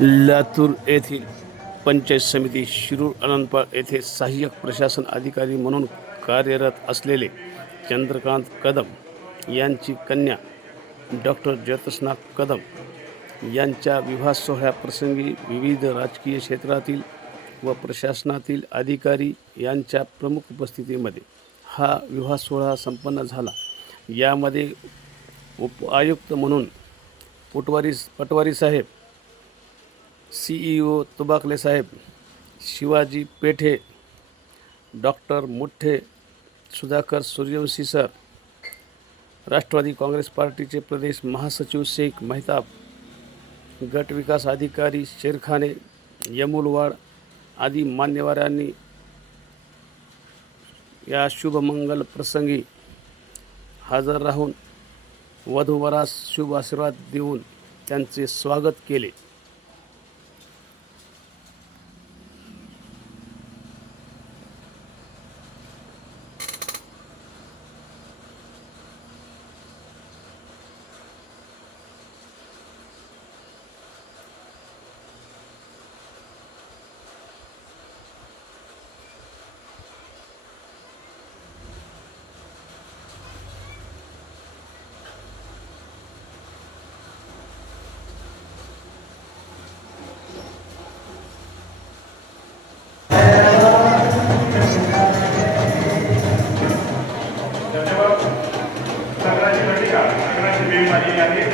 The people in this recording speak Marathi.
लातूर येथील पंचायत समिती शिरूर अनंतपाळ येथे सहाय्यक प्रशासन अधिकारी म्हणून कार्यरत असलेले चंद्रकांत कदम यांची कन्या डॉक्टर ज्योत्स्ना कदम यांच्या विवाह सोहळ्याप्रसंगी विविध राजकीय क्षेत्रातील व प्रशासनातील अधिकारी यांच्या प्रमुख उपस्थितीमध्ये हा विवाह सोहळा संपन्न झाला. यामध्ये उप आयुक्त म्हणून पटवारी पटवारी साहेब सी ई ओ तुबाकले साहेब शिवाजी पेठे डॉक्टर मुठ्ठे सुधाकर सूर्यवंशी सर राष्ट्रवादी काँग्रेस पार्टीचे प्रदेश महासचिव शेख मेहताब गट विकास अधिकारी शेरखाने यमुलवाड आदी मान्यवरांनी या शुभमंगल प्रसंगी हजर राहून वधूवरास शुभ आशीर्वाद देऊन त्यांचे स्वागत केले. আগে আগে